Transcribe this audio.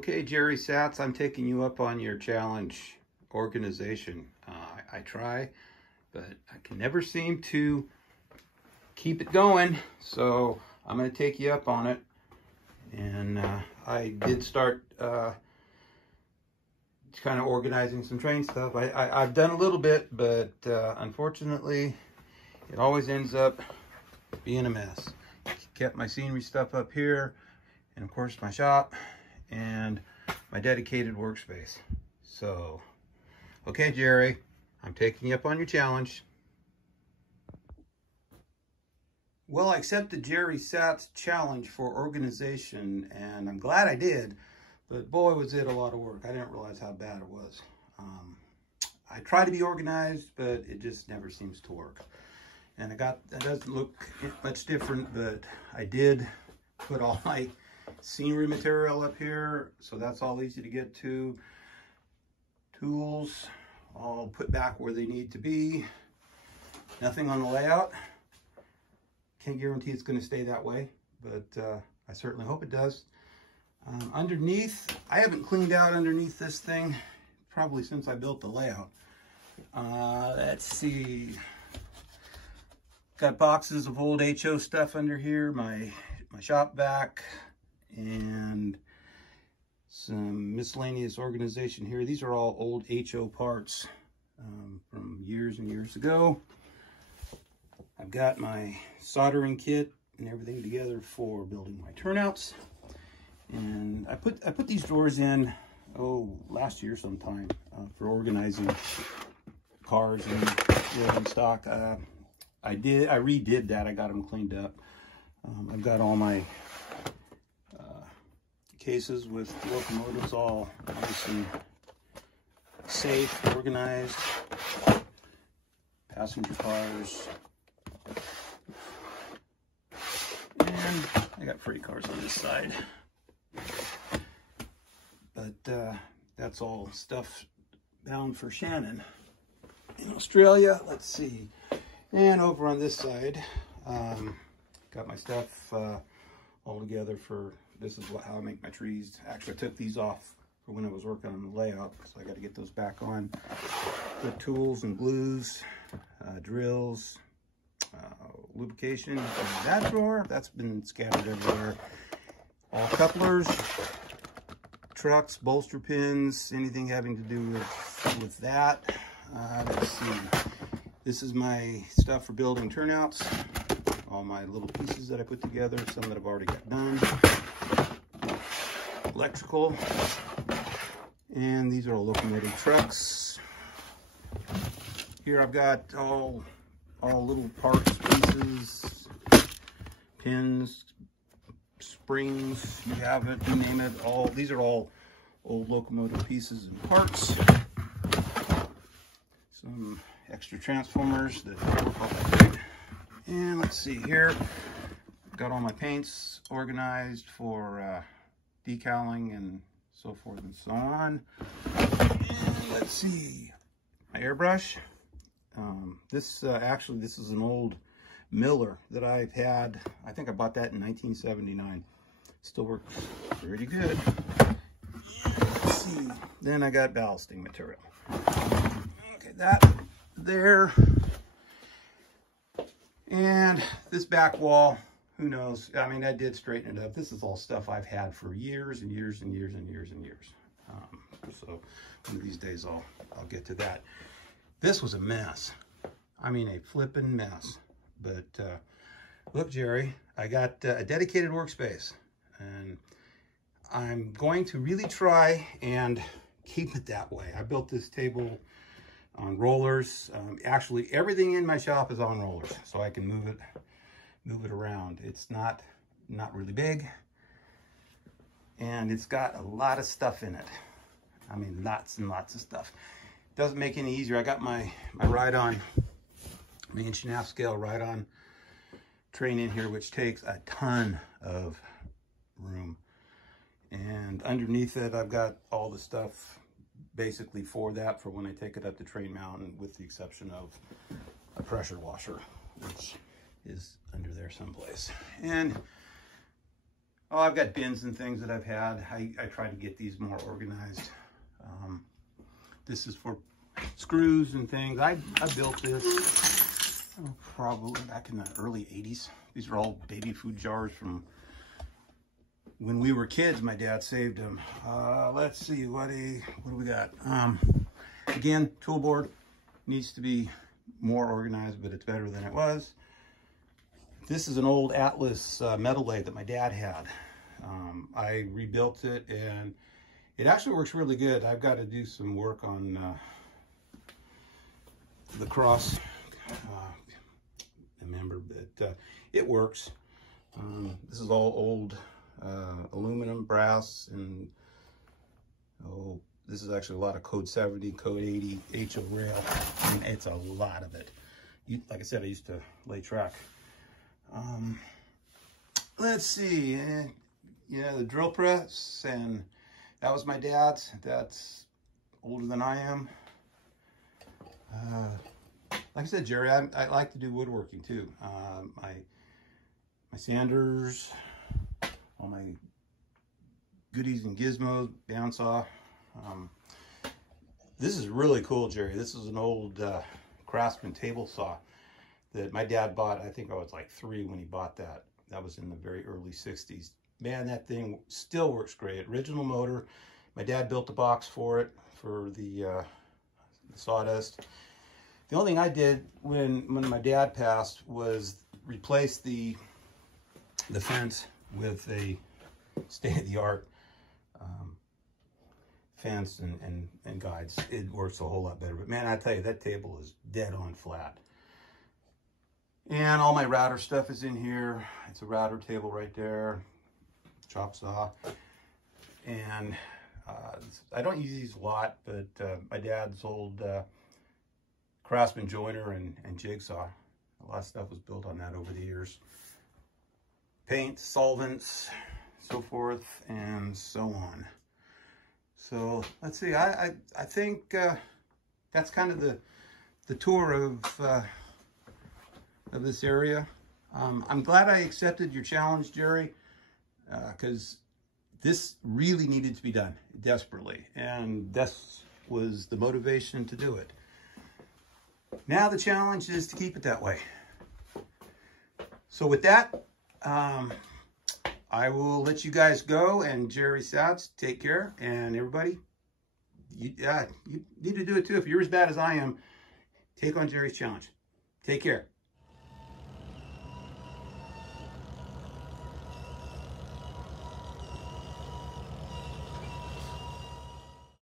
Okay, Jerry Satz, I'm taking you up on your challenge organization. I try, but I can never seem to keep it going. So I'm going to take you up on it. And I did start kind of organizing some train stuff. I've done a little bit, but unfortunately, it always ends up being a mess. Kept my scenery stuff up here, and of course my shop and my dedicated workspace. So, okay, Jerry, I'm taking you up on your challenge. Well, I accepted Jerry Satz's challenge for organization, and I'm glad I did, but boy, was it a lot of work. I didn't realize how bad it was. I try to be organized, but it just never seems to work. And it doesn't look much different, but I did put all my scenery material up here, so that's all easy to get to. Tools all put back where they need to be. Nothing on the layout. Can't guarantee it's going to stay that way, but I certainly hope it does. Underneath, I haven't cleaned out underneath this thing probably since I built the layout. Let's see. Got boxes of old HO stuff under here, my shop vac, and some miscellaneous organization here. These are all old HO parts from years and years ago. I've got my soldering kit and everything together for building my turnouts. And I put these drawers in, last year sometime, for organizing cars and rolling stock. I redid that. I got them cleaned up. I've got all my cases with locomotives all obviously safe, organized. Passenger cars. And I got freight cars on this side. But that's all stuff bound for Shannon in Australia. Let's see. And over on this side, got my stuff all together for, this is how I make my trees. Actually, I took these off for when I was working on the layout, so I got to get those back on. Good tools and glues, drills, lubrication. That drawer, that's been scattered everywhere. All couplers, trucks, bolster pins, anything having to do with that. Let's see. This is my stuff for building turnouts. All my little pieces that I put together, some that I've already got done. Electrical. And these are all locomotive trucks. Here I've got all little parts, pieces, pins, springs, you have it, you name it. These are all old locomotive pieces and parts. Some extra transformers that work all great. And let's see here, got all my paints organized for decaling and so forth and so on. And let's see, my airbrush. This is an old Miller that I've had. I think I bought that in 1979. Still works pretty good. Let's see. Then I got ballasting material. Okay, that there. And this back wall, who knows? I mean, I did straighten it up. This is all stuff I've had for years and years and years and years and years. So one of these days I'll get to that. This was a mess. I mean, a flippin' mess. But look, Jerry, I got a dedicated workspace, and I'm going to really try and keep it that way. I built this table on rollers. Actually, everything in my shop is on rollers, so I can move it around. It's not really big, and it's got a lot of stuff in it. I mean, lots and lots of stuff. Doesn't make it any easier. I got my ride-on, my 1.5" scale ride-on train in here, which takes a ton of room. And underneath it, I've got all the stuff basically for that, for when I take it up the train mountain, with the exception of a pressure washer, which is under there someplace. And Oh, I've got bins and things that I've had. I try to get these more organized. This is for screws and things. I built this probably back in the early 80s. These are all baby food jars from when we were kids. My dad saved them. Let's see, what do we got? Again, tool board needs to be more organized, but it's better than it was. This is an old Atlas metal lathe that my dad had. I rebuilt it, and it actually works really good. I've got to do some work on the cross member, but it works. This is all old aluminum, brass, and this is actually a lot of code 70, code 80, HO rail, and it's a lot of it. Like I said, I used to lay track. Let's see, yeah, the drill press, and that was my dad's. That's older than I am. Like I said, Jerry, I like to do woodworking too. My sanders, all my goodies and gizmos, bandsaw. This is really cool, Jerry. This is an old Craftsman table saw that my dad bought. I think I was like 3 when he bought that. That was in the very early 60s. Man, that thing still works great. Original motor. My dad built the box for it, for the sawdust. The only thing I did when my dad passed was replace the fence with a state-of-the-art fence and guides. It works a whole lot better. But man, I tell you, that table is dead on flat. And all my router stuff is in here. It's a router table right there, chop saw. And I don't use these a lot, but my dad's old Craftsman joiner and jigsaw. A lot of stuff was built on that over the years. Paint, solvents, so forth and so on. So let's see, I think that's kind of the tour of this area. I'm glad I accepted your challenge, Jerry, because this really needed to be done desperately, and this was the motivation to do it. Now the challenge is to keep it that way. So with that, I will let you guys go, and Jerry Satz, take care, and everybody, you need to do it too. If you're as bad as I am, take on Jerry's challenge. Take care.